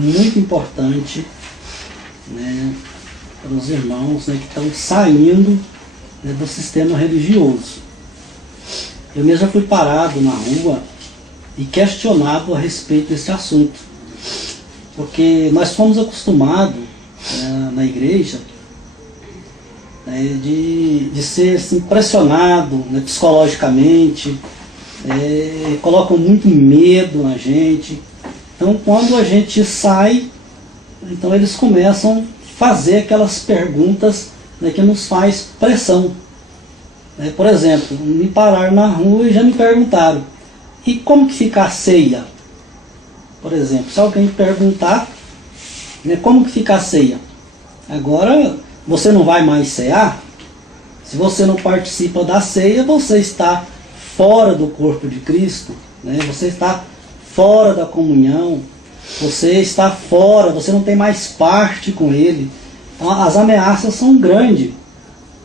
Muito importante, né, para os irmãos, né, que estão saindo, né, do sistema religioso. Eu mesmo já fui parado na rua e questionado a respeito desse assunto, porque nós fomos acostumados, na igreja, né, de ser assim, pressionado, né, psicologicamente, colocam muito medo na gente. Então, quando a gente sai, então eles começam a fazer aquelas perguntas, né, que nos faz pressão. Por exemplo, me pararam na rua e já me perguntaram: e como que fica a ceia? Por exemplo, se alguém perguntar, né, como que fica a ceia? Agora, você não vai mais cear? Se você não participa da ceia, você está fora do corpo de Cristo, né? Você está fora da comunhão, você está fora, você não tem mais parte com Ele. Então, as ameaças são grandes.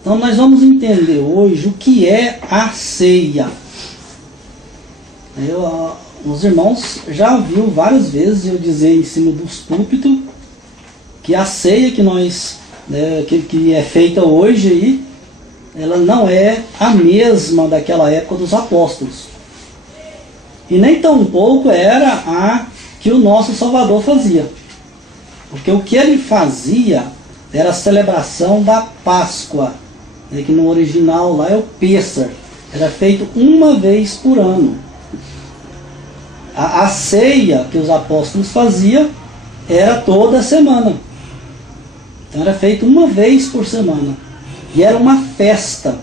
Então nós vamos entender hoje o que é a ceia. Os irmãos já viram várias vezes eu dizer em cima dos púlpitos que a ceia que nós, né, que é feita hoje aí, ela não é a mesma daquela época dos apóstolos. E nem tão pouco era a que o nosso Salvador fazia. Porque o que ele fazia era a celebração da Páscoa, né, que no original lá é o Pêssar. Era feito uma vez por ano. A ceia que os apóstolos faziam era toda semana. Então era feito uma vez por semana. E era uma festa.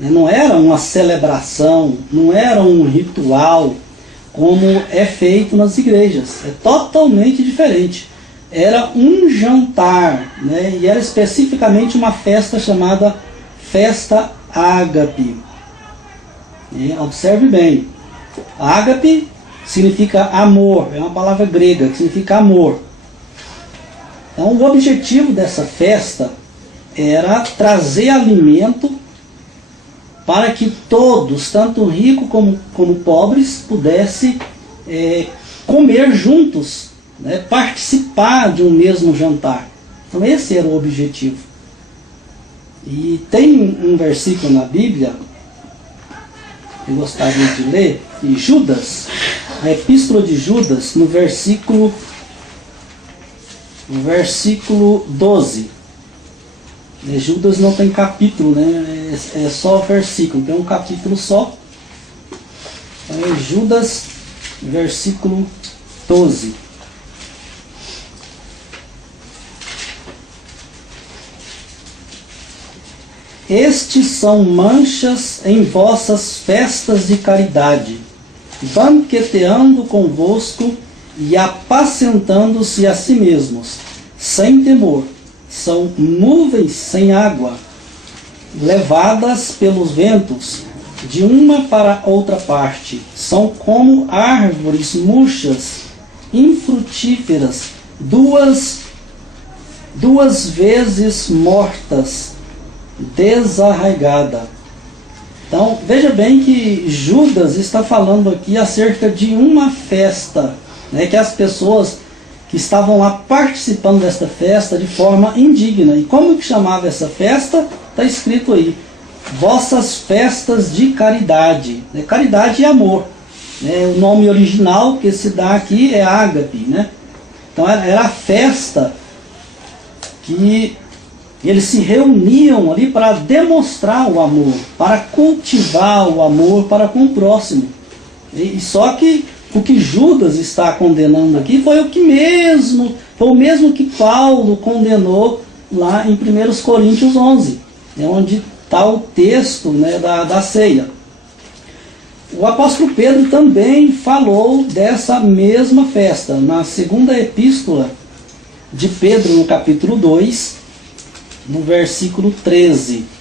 Não era uma celebração, não era um ritual como é feito nas igrejas. É totalmente diferente. Era um jantar, né? E era especificamente uma festa chamada Festa Ágape. Observe bem. Ágape significa amor, é uma palavra grega que significa amor. Então o objetivo dessa festa era trazer alimento para que todos, tanto ricos como pobres, pudessem comer juntos, né, participar de um mesmo jantar. Então esse era o objetivo. E tem um versículo na Bíblia que eu gostaria de ler, em Judas, a Epístola de Judas, no versículo 12. Judas não tem capítulo, né? É só versículo, tem um capítulo só. Então, Judas, versículo 12. Estes são manchas em vossas festas de caridade, banqueteando convosco e apacentando-se a si mesmos, sem temor. São nuvens sem água, levadas pelos ventos de uma para outra parte. São como árvores murchas, infrutíferas, duas vezes mortas, desarraigada. Então, veja bem que Judas está falando aqui acerca de uma festa, né, que as pessoas que estavam lá participando desta festa de forma indigna. E como que chamava essa festa? Está escrito aí: vossas festas de caridade. Caridade e amor. O nome original que se dá aqui é ágape. Né? Então era a festa que eles se reuniam ali para demonstrar o amor, para cultivar o amor para com o próximo. E só que o que Judas está condenando aqui foi o mesmo que Paulo condenou lá em 1 Coríntios 11, onde está o texto, né, da ceia. O apóstolo Pedro também falou dessa mesma festa, na segunda epístola de Pedro, no capítulo 2, no versículo 13.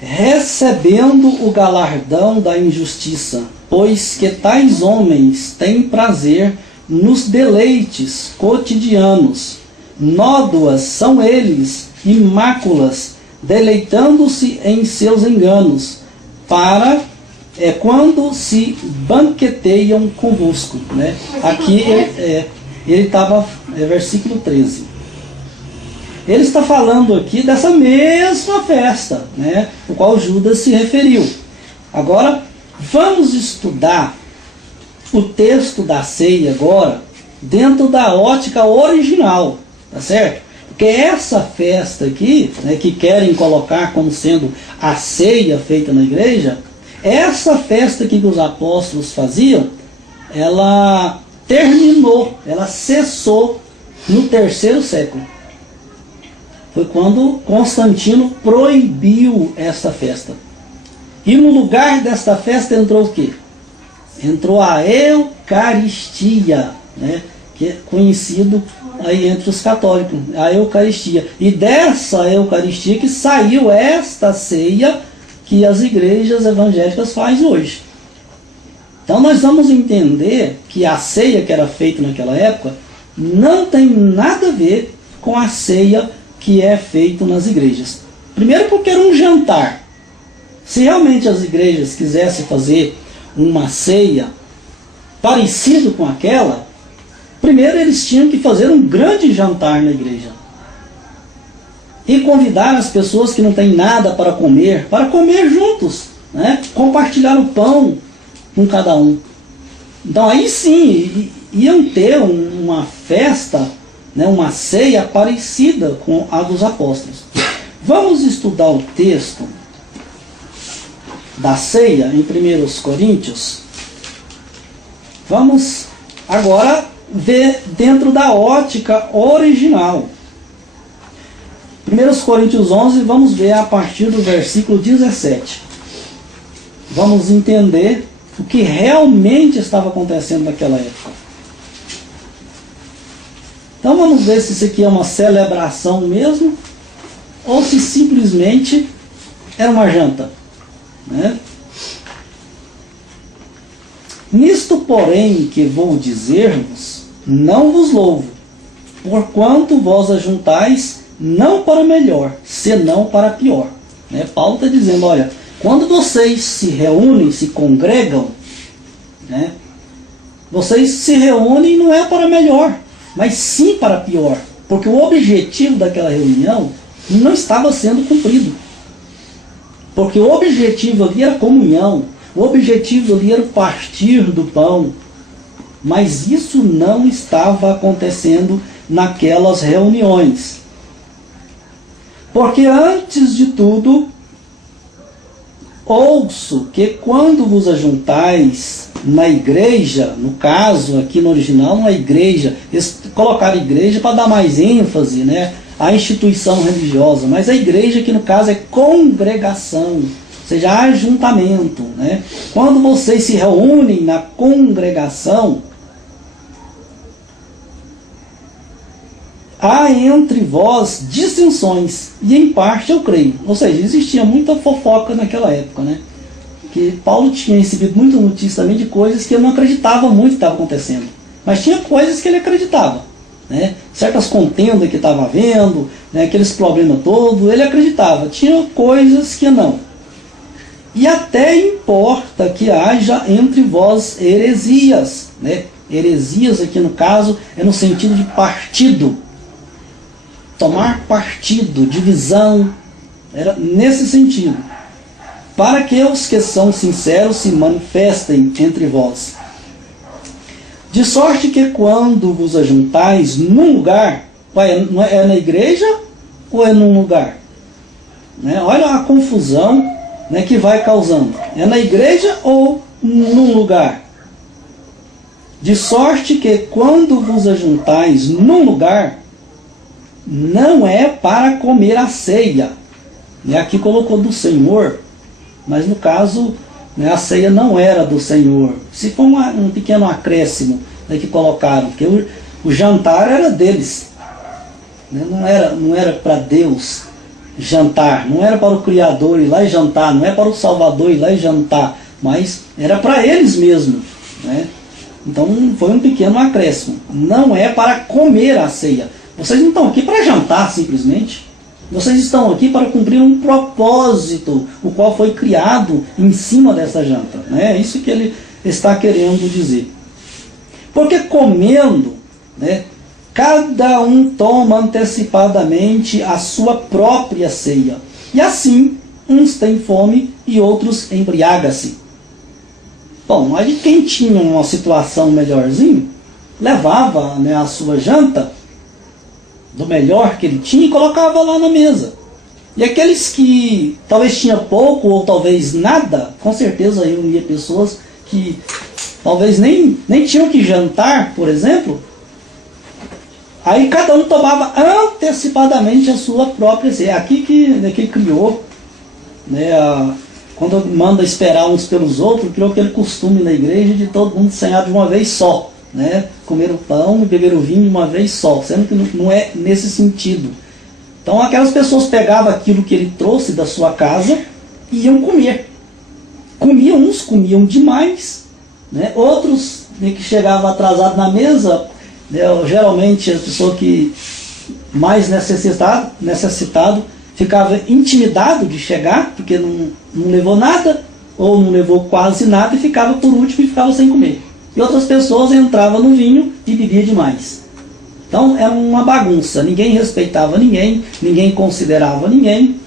Recebendo o galardão da injustiça, pois que tais homens têm prazer nos deleites cotidianos. Nódoas são eles, e máculas, deleitando-se em seus enganos, para é quando se banqueteiam convosco, né? Aqui ele estava, versículo 13. Ele está falando aqui dessa mesma festa, né? O qual Judas se referiu. Agora, vamos estudar o texto da ceia agora, dentro da ótica original, tá certo? Porque essa festa aqui, né, que querem colocar como sendo a ceia feita na igreja, essa festa que os apóstolos faziam, ela terminou, ela cessou no 3º século. Foi quando Constantino proibiu essa festa. E no lugar desta festa entrou o quê? Entrou a Eucaristia, né? Que é conhecido aí entre os católicos, a Eucaristia. E dessa Eucaristia que saiu esta ceia que as igrejas evangélicas fazem hoje. Então nós vamos entender que a ceia que era feita naquela época não tem nada a ver com a ceia que é feita nas igrejas. Primeiro porque era um jantar. Se realmente as igrejas quisessem fazer uma ceia parecida com aquela, primeiro eles tinham que fazer um grande jantar na igreja. E convidar as pessoas que não têm nada para comer juntos, né? Compartilhar o pão com cada um. Então aí sim, iam ter uma festa, né? Uma ceia parecida com a dos apóstolos. Vamos estudar o texto da ceia em 1 Coríntios. Vamos agora ver dentro da ótica original. 1 Coríntios 11, vamos ver a partir do versículo 17. Vamos entender o que realmente estava acontecendo naquela época. Então vamos ver se isso aqui é uma celebração mesmo, ou se simplesmente era uma janta, né? Nisto, porém, que vou dizer-vos, não vos louvo, porquanto vós ajuntais não para melhor, senão para pior. Né? Paulo está dizendo, olha, quando vocês se reúnem, se congregam, né? Vocês se reúnem não é para melhor, mas sim para pior, porque o objetivo daquela reunião não estava sendo cumprido. Porque o objetivo ali era comunhão, o objetivo ali era o partir do pão, mas isso não estava acontecendo naquelas reuniões. Porque antes de tudo, ouço que quando vos ajuntais na igreja, no caso aqui no original, não é igreja, eles colocaram igreja para dar mais ênfase, né, à instituição religiosa, mas a igreja que no caso é congregação, ou seja, ajuntamento, né? Quando vocês se reúnem na congregação, há entre vós dissensões, e em parte eu creio. Ou seja, existia muita fofoca naquela época, né? Que Paulo tinha recebido muita notícia também de coisas que ele não acreditava muito que estava acontecendo. Mas tinha coisas que ele acreditava, né? Certas contendas que estava havendo, né? Aqueles problemas todos, ele acreditava. Tinha coisas que não. E até importa que haja entre vós heresias, né? Heresias aqui no caso é no sentido de partido. Tomar partido, divisão, era nesse sentido. Para que os que são sinceros se manifestem entre vós. De sorte que quando vos ajuntais num lugar, é na igreja ou é num lugar? Né? Olha a confusão, né, que vai causando. É na igreja ou num lugar? De sorte que quando vos ajuntais num lugar, não é para comer a ceia. Aqui colocou do Senhor, mas no caso, né, a ceia não era do Senhor. Se for um pequeno acréscimo, né, que colocaram, porque o jantar era deles. Né, não era para Deus jantar, não era para o Criador ir lá e jantar, não é para o Salvador ir lá e jantar, mas era para eles mesmos. Né? Então foi um pequeno acréscimo. Não é para comer a ceia. Vocês não estão aqui para jantar simplesmente. Vocês estão aqui para cumprir um propósito, o qual foi criado em cima dessa janta. É isso que ele está querendo dizer. Porque comendo, né, cada um toma antecipadamente a sua própria ceia. E assim, uns têm fome e outros embriagam-se. Bom, aí quem tinha uma situação melhorzinha, levava, né, a sua janta, do melhor que ele tinha, e colocava lá na mesa. E aqueles que talvez tinha pouco ou talvez nada, com certeza reunia pessoas que talvez nem tinham que jantar, por exemplo. Aí cada um tomava antecipadamente a sua própria ceia. É aqui que criou, né, quando manda esperar uns pelos outros, criou aquele costume na igreja de todo mundo cear de uma vez só, né? Comer o pão e beber o vinho de uma vez só, sendo que não é nesse sentido. Então aquelas pessoas pegavam aquilo que ele trouxe da sua casa e iam comer. Uns comiam demais, né? Outros, né, que chegavam atrasados na mesa, né, geralmente a pessoa que mais necessitado ficava intimidado de chegar, porque não levou nada, ou não levou quase nada, e ficava por último e ficava sem comer. E outras pessoas entravam no vinho e bebiam demais. Então era uma bagunça, ninguém respeitava ninguém, ninguém considerava ninguém.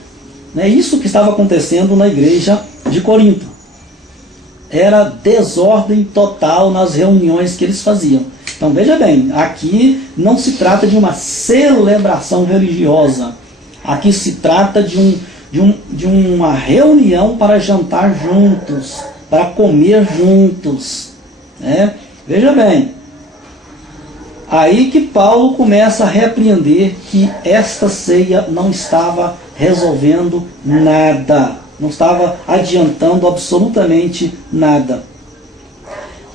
É isso que estava acontecendo na igreja de Corinto. Era desordem total nas reuniões que eles faziam. Então veja bem, aqui não se trata de uma celebração religiosa. Aqui se trata de uma reunião para jantar juntos, para comer juntos. Né? Veja bem, aí que Paulo começa a repreender que esta ceia não estava resolvendo nada, não estava adiantando absolutamente nada.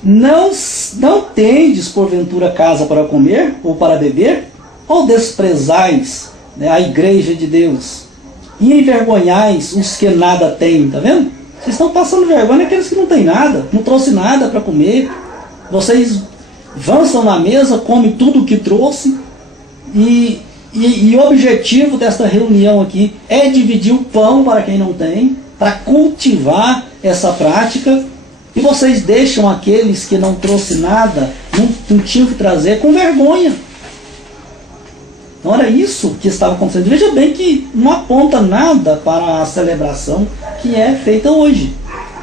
Não tendes porventura casa para comer ou para beber? Ou desprezais, né, a igreja de Deus e envergonhais os que nada têm? Tá vendo? Vocês estão passando vergonha aqueles que não têm nada, não trouxe nada para comer. Vocês avançam na mesa, comem tudo o que trouxe, e o objetivo desta reunião aqui é dividir o pão para quem não tem, para cultivar essa prática, e vocês deixam aqueles que não trouxe nada, não tinham que trazer, com vergonha. Então era isso que estava acontecendo. Veja bem que não aponta nada para a celebração que é feita hoje.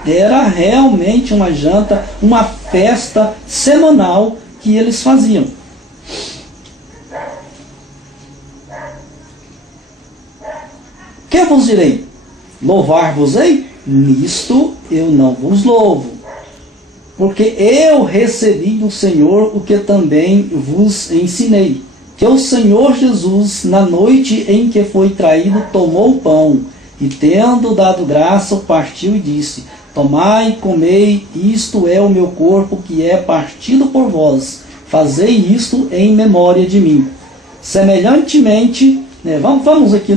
Era realmente uma janta, uma festa semanal que eles faziam. Que vos direi? Louvar-vos-ei? Nisto eu não vos louvo, porque eu recebi do Senhor o que também vos ensinei, que o Senhor Jesus, na noite em que foi traído, tomou o pão, e tendo dado graça, partiu e disse: tomai e comei, isto é o meu corpo que é partido por vós, fazei isto em memória de mim. Semelhantemente, né, vamos aqui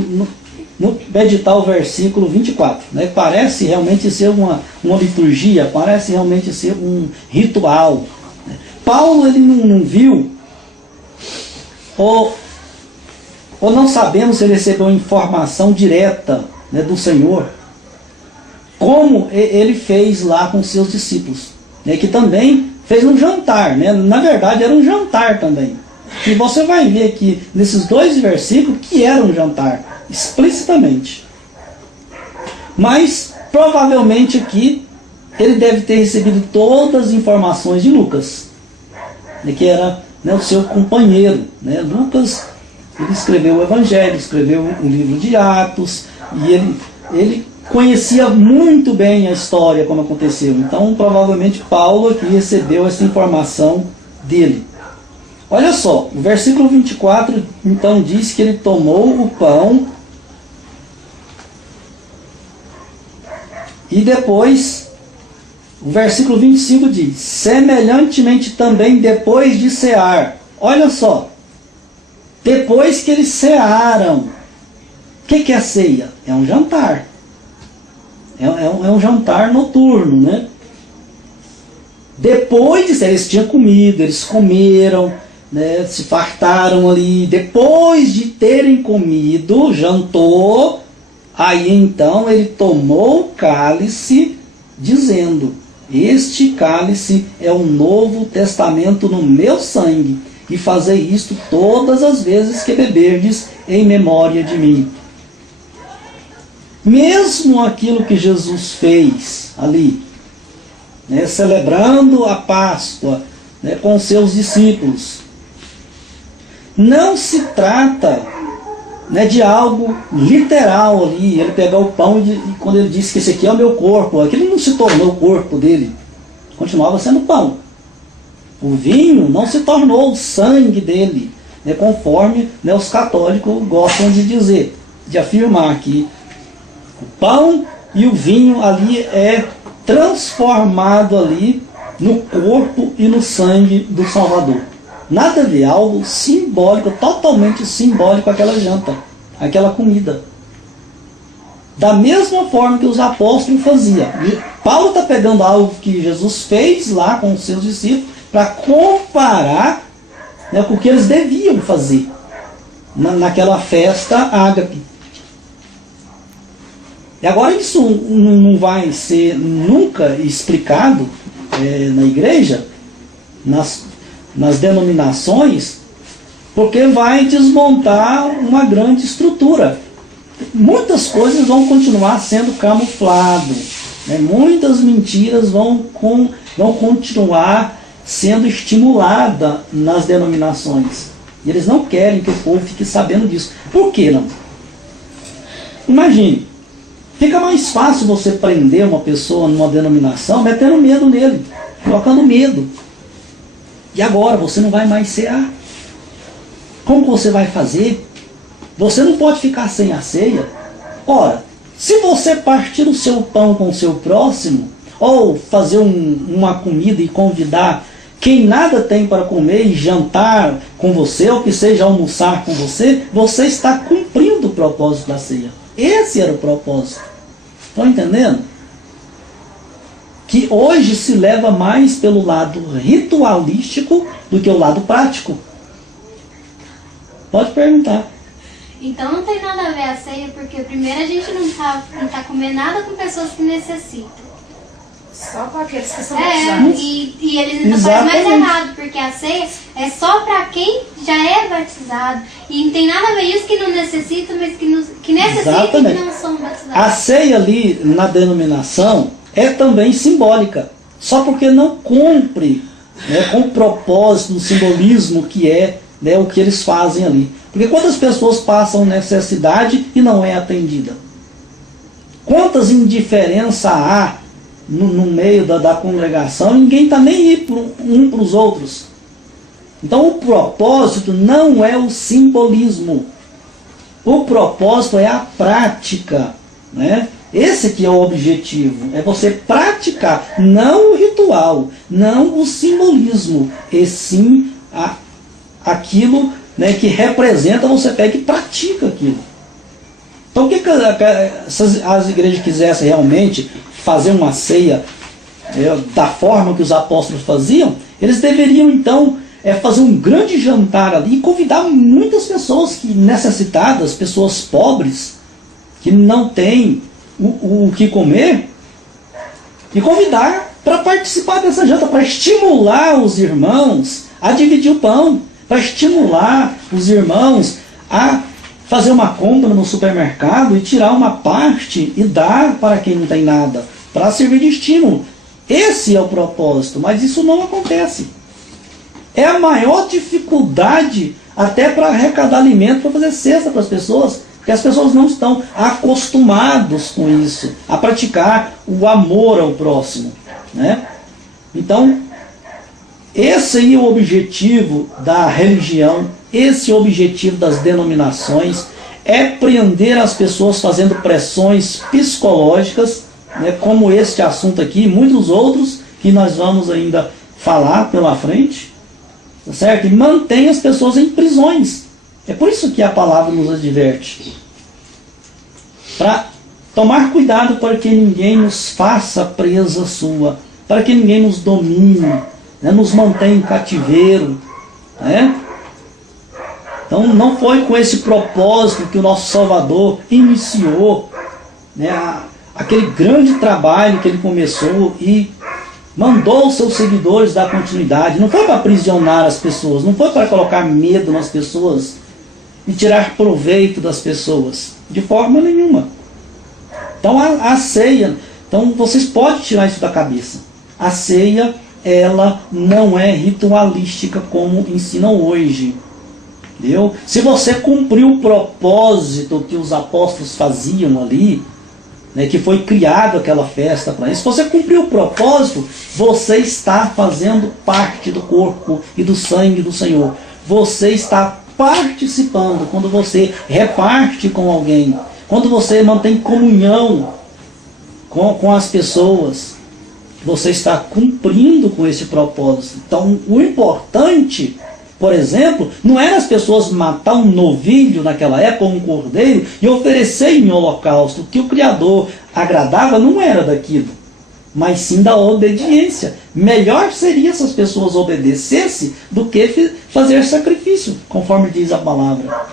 meditar o versículo 24, né, parece realmente ser uma liturgia, parece realmente ser um ritual. Paulo ele não viu, ou não sabemos se ele recebeu informação direta, né, do Senhor, como ele fez lá com seus discípulos, né, que também fez um jantar, né? Na verdade era um jantar também. E você vai ver aqui nesses dois versículos que era um jantar, explicitamente. Mas provavelmente aqui ele deve ter recebido todas as informações de Lucas, né, que era, né, o seu companheiro, né? Lucas, ele escreveu o Evangelho, escreveu o livro de Atos, e ele conhecia muito bem a história, como aconteceu. Então, provavelmente, Paulo aqui recebeu essa informação dele. Olha só, o versículo 24, então, diz que ele tomou o pão, e depois, o versículo 25 diz: semelhantemente também depois de cear. Olha só, depois que eles cearam. O que é ceia? É um jantar. É um jantar noturno, né? Depois disso, eles tinham comido, eles comeram, né, se fartaram ali, depois de terem comido, jantou, aí então ele tomou o cálice, dizendo: este cálice é o novo testamento no meu sangue, e fazei isto todas as vezes que beberdes em memória de mim. Mesmo aquilo que Jesus fez ali, né, celebrando a Páscoa, né, com seus discípulos, não se trata, né, de algo literal ali, ele pegar o pão e quando ele disse que esse aqui é o meu corpo, aquilo não se tornou o corpo dele, continuava sendo pão. O vinho não se tornou o sangue dele, né, conforme, né, os católicos gostam de dizer, de afirmar que o pão e o vinho ali é transformado ali no corpo e no sangue do Salvador. Nada a ver, algo simbólico, totalmente simbólico aquela janta, aquela comida. Da mesma forma que os apóstolos faziam. Paulo está pegando algo que Jesus fez lá com os seus discípulos para comparar, né, com o que eles deviam fazer naquela festa ágape. E agora isso não vai ser nunca explicado na igreja, nas denominações, porque vai desmontar uma grande estrutura. Muitas coisas vão continuar sendo camufladas, né? Muitas mentiras vão continuar sendo estimuladas nas denominações. E eles não querem que o povo fique sabendo disso. Por que não? Imagine, fica mais fácil você prender uma pessoa numa denominação metendo medo nele, colocando medo. E agora você não vai mais cear. Como você vai fazer? Você não pode ficar sem a ceia. Ora, se você partir o seu pão com o seu próximo, ou fazer uma comida e convidar quem nada tem para comer e jantar com você, ou que seja almoçar com você, você está cumprindo o propósito da ceia. Esse era o propósito. Estão entendendo? Que hoje se leva mais pelo lado ritualístico do que o lado prático. Pode perguntar. Então não tem nada a ver a ceia, porque primeiro a gente não tá comendo nada com pessoas que necessitam. Só com aqueles que são batizados. E eles ainda fazem mais errado, porque a ceia é só para quem já é batizado. E não tem nada a ver isso que não necessita, mas que necessita e que não são batizados. A ceia ali na denominação é também simbólica, só porque não cumpre, né, com o propósito, o simbolismo que é, né, o que eles fazem ali. Porque quantas pessoas passam necessidade e não é atendida? Quantas indiferenças há no meio da congregação e ninguém está nem aí um para os outros? Então o propósito não é o simbolismo. O propósito é a prática, né? Esse que é o objetivo, é você praticar, não o ritual, não o simbolismo, e sim aquilo, né, que representa, você pega e pratica aquilo. Então o que se as igrejas quisessem realmente fazer uma ceia da forma que os apóstolos faziam, eles deveriam então fazer um grande jantar ali e convidar muitas pessoas necessitadas, pessoas pobres, que não têm o que comer, e convidar para participar dessa janta, para estimular os irmãos a dividir o pão, para estimular os irmãos a fazer uma compra no supermercado e tirar uma parte e dar para quem não tem nada, para servir de estímulo. Esse é o propósito, mas isso não acontece. É a maior dificuldade até para arrecadar alimento, para fazer cesta para as pessoas, porque as pessoas não estão acostumadas com isso, a praticar o amor ao próximo, né? Então, esse aí é o objetivo da religião, esse é o objetivo das denominações, é prender as pessoas fazendo pressões psicológicas, né, como este assunto aqui e muitos outros que nós vamos ainda falar pela frente, tá certo? E mantém as pessoas em prisões. É por isso que a palavra nos adverte. Para tomar cuidado para que ninguém nos faça presa sua, para que ninguém nos domine, né, nos mantenha em cativeiro, né? Então não foi com esse propósito que o nosso Salvador iniciou, né, aquele grande trabalho que ele começou e mandou os seus seguidores dar continuidade. Não foi para aprisionar as pessoas, não foi para colocar medo nas pessoas e tirar proveito das pessoas, de forma nenhuma. Então a ceia, então vocês podem tirar isso da cabeça. A ceia, ela não é ritualística como ensinam hoje. Entendeu? Se você cumpriu o propósito que os apóstolos faziam ali, né, que foi criado aquela festa para isso, se você cumpriu o propósito, você está fazendo parte do corpo e do sangue do Senhor. Você está participando quando você reparte com alguém, quando você mantém comunhão com as pessoas, você está cumprindo com esse propósito. Então o importante, por exemplo, não era as pessoas matar um novilho naquela época, um cordeiro, e oferecer em holocausto. O que o Criador agradava não era daquilo, mas sim da obediência. Melhor seria se as pessoas obedecessem do que fazer sacrifício, conforme diz a palavra.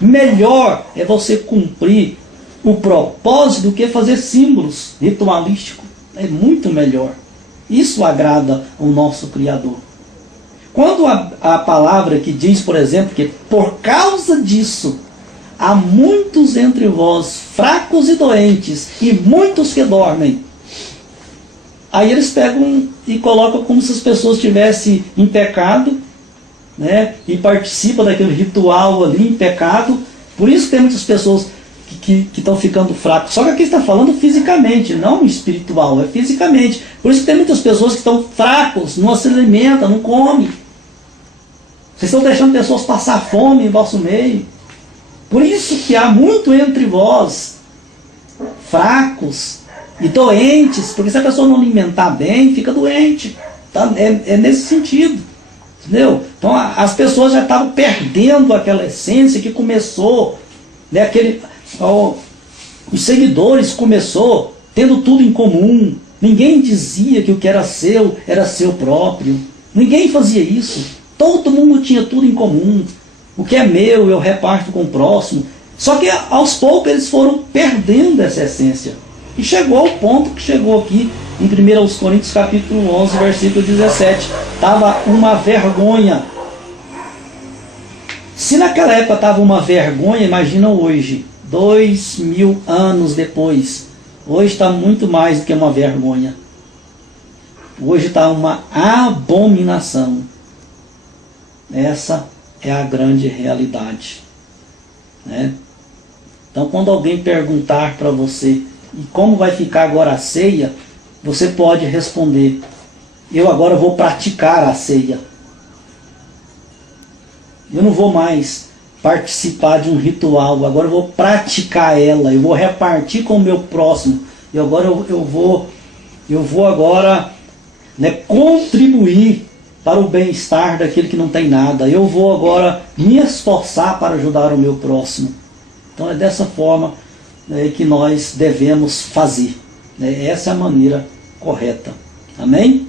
Melhor é você cumprir o propósito do que fazer símbolos ritualísticos. É muito melhor. Isso agrada o nosso Criador. Quando a palavra que diz, por exemplo, que por causa disso há muitos entre vós fracos e doentes e muitos que dormem, aí eles pegam e colocam como se as pessoas estivessem em pecado, né, e participam daquele ritual ali em pecado. Por isso que tem muitas pessoas que estão ficando fracos. Só que aqui está falando fisicamente, não espiritual, é fisicamente. Por isso que tem muitas pessoas que estão fracos, não se alimentam, não comem. Vocês estão deixando pessoas passar fome em vosso meio. Por isso que há muito entre vós fracos e doentes, porque se a pessoa não alimentar bem, fica doente. Tá? É nesse sentido. Entendeu? Então as pessoas já estavam perdendo aquela essência que começou, né, os seguidores começou tendo tudo em comum. Ninguém dizia que o que era seu próprio. Ninguém fazia isso. Todo mundo tinha tudo em comum. O que é meu, eu reparto com o próximo. Só que aos poucos eles foram perdendo essa essência. E chegou ao ponto que chegou aqui em 1 Coríntios capítulo 11, versículo 17. Estava uma vergonha. Se naquela época estava uma vergonha, imagina hoje, 2000 anos depois. Hoje está muito mais do que uma vergonha. Hoje está uma abominação. Essa é a grande realidade, né? Então quando alguém perguntar para você, e como vai ficar agora a ceia, você pode responder, eu agora vou praticar a ceia. Eu não vou mais participar de um ritual, agora eu vou praticar ela, eu vou repartir com o meu próximo, e agora eu vou agora, né, contribuir para o bem-estar daquele que não tem nada. Eu vou agora me esforçar para ajudar o meu próximo. Então é dessa forma, né, que nós devemos fazer, né? Essa é a maneira correta. Amém?